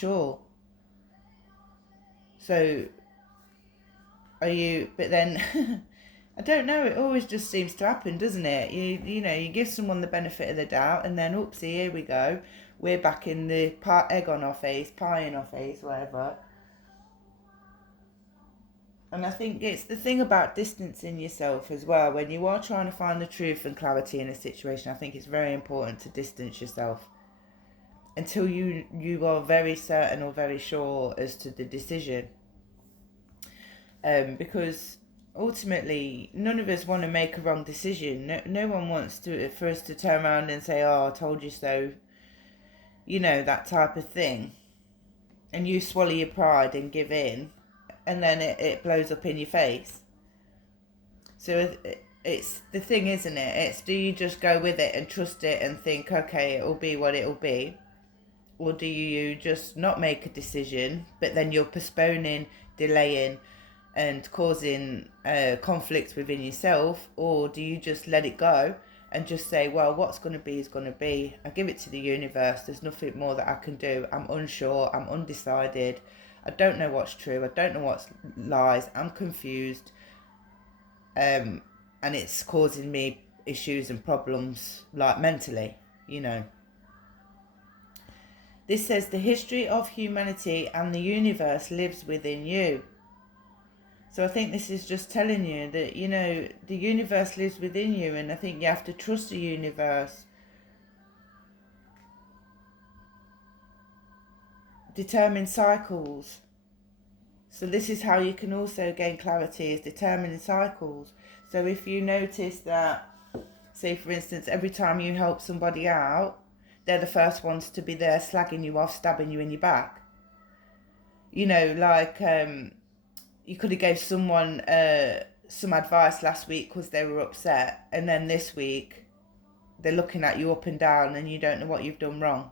sure. So are you, but then I don't know, it always just seems to happen, doesn't it? You know, you give someone the benefit of the doubt, and then oopsie, here we go, we're back in the egg on our face, pie in our face, whatever. And I think it's the thing about distancing yourself as well. When you are trying to find the truth and clarity in a situation, I think it's very important to distance yourself until you are very certain or very sure as to the decision. Because ultimately, none of us want to make a wrong decision. No one wants for us to turn around and say, "Oh, I told you so," you know, that type of thing. And you swallow your pride and give in, and then it blows up in your face. So it's the thing, isn't it? It's, do you just go with it and trust it and think, okay, it'll be what it'll be? Or do you just not make a decision, but then you're postponing, delaying, and causing conflict within yourself? Or do you just let it go and just say, well, what's going to be is going to be. I give it to the universe. There's nothing more that I can do. I'm unsure. I'm undecided. I don't know what's true. I don't know what's lies. I'm confused. And it's causing me issues and problems, like mentally, you know. This says the history of humanity and the universe lives within you. So I think this is just telling you that, you know, the universe lives within you, and I think you have to trust the universe. Determine cycles. So this is how you can also gain clarity, is determining cycles. So if you notice that, say for instance, every time you help somebody out, they're the first ones to be there slagging you off, stabbing you in your back. You know, like you could have gave someone some advice last week because they were upset, and then this week they're looking at you up and down and you don't know what you've done wrong.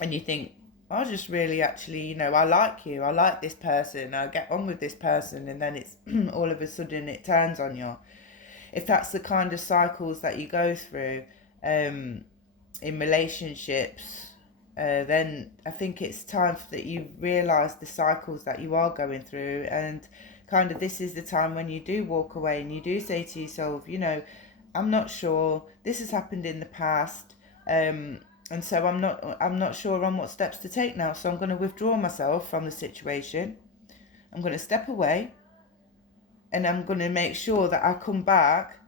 And you think, I just really actually, you know, I like you, I like this person, I get on with this person, and then it's all of a sudden it turns on you. If that's the kind of cycles that you go through in relationships, then I think it's time that you realise the cycles that you are going through, and kind of this is the time when you do walk away and you do say to yourself, you know, I'm not sure, this has happened in the past, and so I'm not sure on what steps to take now, so I'm going to withdraw myself from the situation. I'm going to step away, and I'm going to make sure that I come back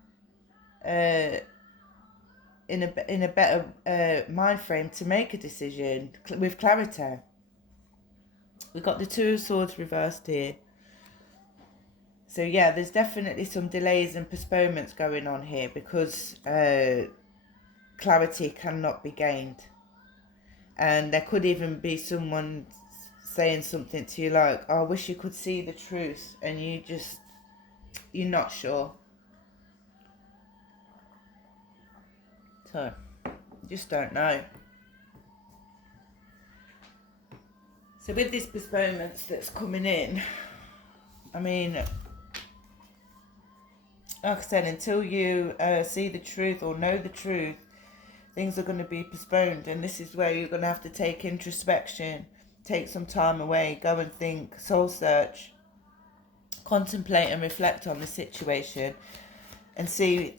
in a better mind frame to make a decision with clarity. We've got the Two of Swords reversed here. So yeah, there's definitely some delays and postponements going on here, because clarity cannot be gained. And there could even be someone saying something to you like, oh, I wish you could see the truth, and you're not sure. So, just don't know. So with this postponements that's coming in, I mean, like I said, until you see the truth or know the truth, things are going to be postponed. And this is where you're going to have to take introspection, take some time away, go and think, soul search, contemplate and reflect on the situation, and see,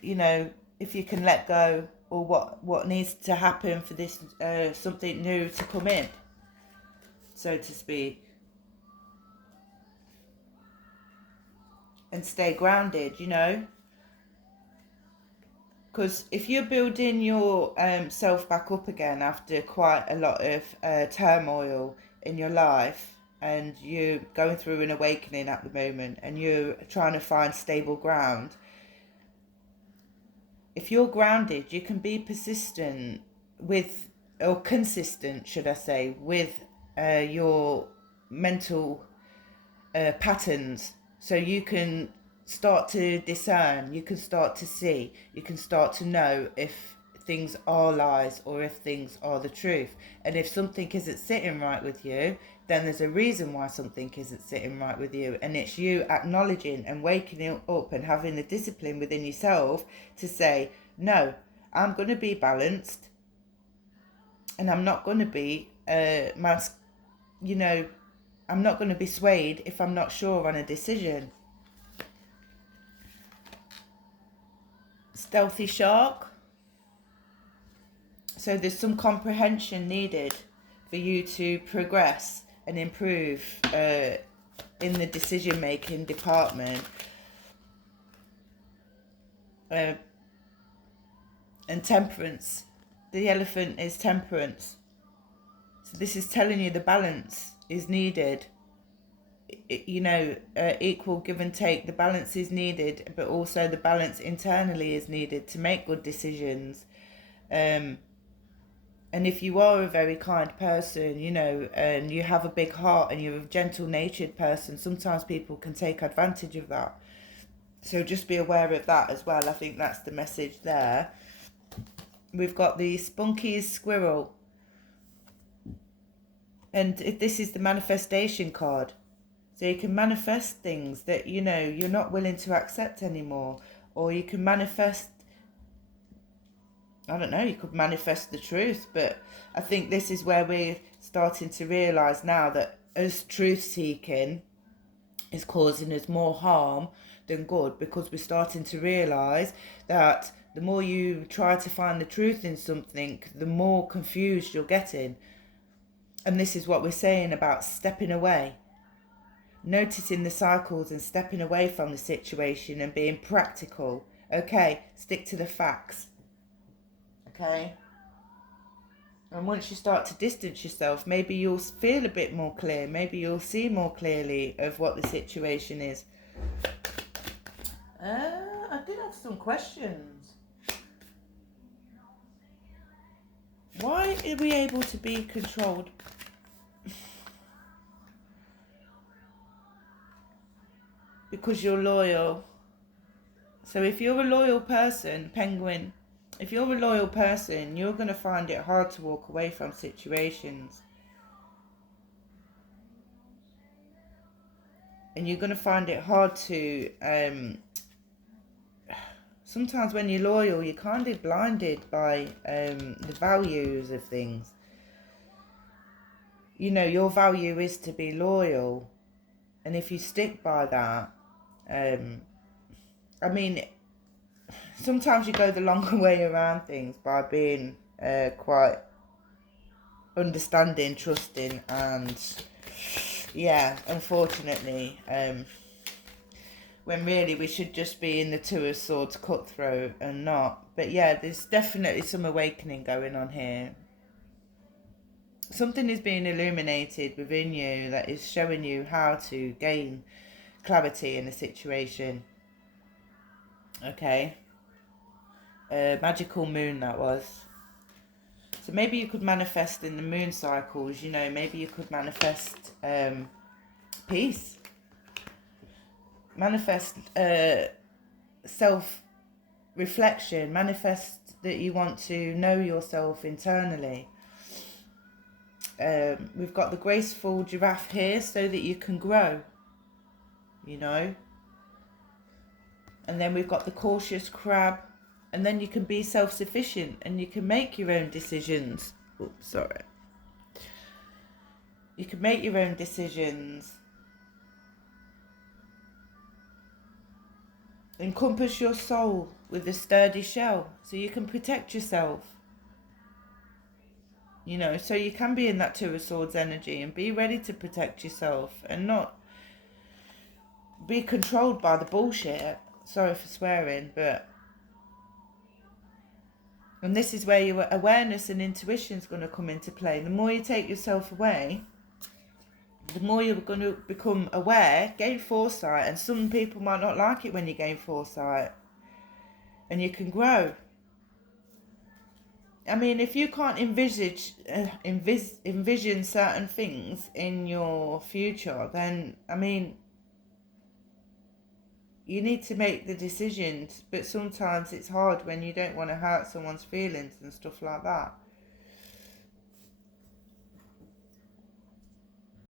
you know, if you can let go, or what needs to happen for this something new to come in, so to speak. And stay grounded, you know. Because if you're building your self back up again after quite a lot of turmoil in your life, and you're going through an awakening at the moment, and you're trying to find stable ground, if you're grounded, you can be persistent with, or consistent, should I say, with your mental patterns. So you can start to discern, you can start to see, you can start to know if things are lies or if things are the truth. And if something isn't sitting right with you, then there's a reason why something isn't sitting right with you, and it's you acknowledging and waking up and having the discipline within yourself to say, no, I'm going to be balanced, and I'm not going to be I'm not going to be swayed if I'm not sure on a decision. Stealthy shark. So there's some comprehension needed for you to progress and improve in the decision-making department. And temperance. The elephant is temperance. So this is telling you the balance is needed. Equal give and take. The balance is needed, but also the balance internally is needed to make good decisions. And if you are a very kind person, and you have a big heart and you're a gentle-natured person, sometimes people can take advantage of that. So just be aware of that as well. I think that's the message there. We've got the spunky squirrel. And this is the manifestation card. So you can manifest things that, you're not willing to accept anymore. Or you can manifest, I don't know, you could manifest the truth. But I think this is where we're starting to realise now that us truth-seeking is causing us more harm than good, because we're starting to realise that the more you try to find the truth in something, the more confused you're getting. And this is what we're saying about stepping away. Noticing the cycles and stepping away from the situation and being practical. Okay, stick to the facts. Okay? And once you start to distance yourself, maybe you'll feel a bit more clear. Maybe you'll see more clearly of what the situation is. I did have some questions. Why are we able to be controlled? Because you're loyal. So if you're a loyal person, Penguin, if you're a loyal person, you're going to find it hard to walk away from situations. And you're going to find it hard to... sometimes when you're loyal, you're kind of blinded by the values of things. Your value is to be loyal. And if you stick by that, sometimes you go the longer way around things by being quite understanding, trusting, and unfortunately, when really we should just be in the Two of Swords cutthroat and not. But there's definitely some awakening going on here. Something is being illuminated within you that is showing you how to gain clarity in a situation. Okay. Magical moon, that was. So maybe you could manifest in the moon cycles, maybe you could manifest peace. Manifest self-reflection. Manifest that you want to know yourself internally. We've got the graceful giraffe here so that you can grow, And then we've got the cautious crab. And then you can be self-sufficient and you can make your own decisions. Oops, sorry. You can make your own decisions. Encompass your soul with a sturdy shell so you can protect yourself. So you can be in that Two of Swords energy and be ready to protect yourself and not be controlled by the bullshit. Sorry for swearing, but... And this is where your awareness and intuition is going to come into play. The more you take yourself away, the more you're going to become aware, gain foresight. And some people might not like it when you gain foresight. And you can grow. If you can't envision certain things in your future, then, you need to make the decisions, but sometimes it's hard when you don't want to hurt someone's feelings and stuff like that.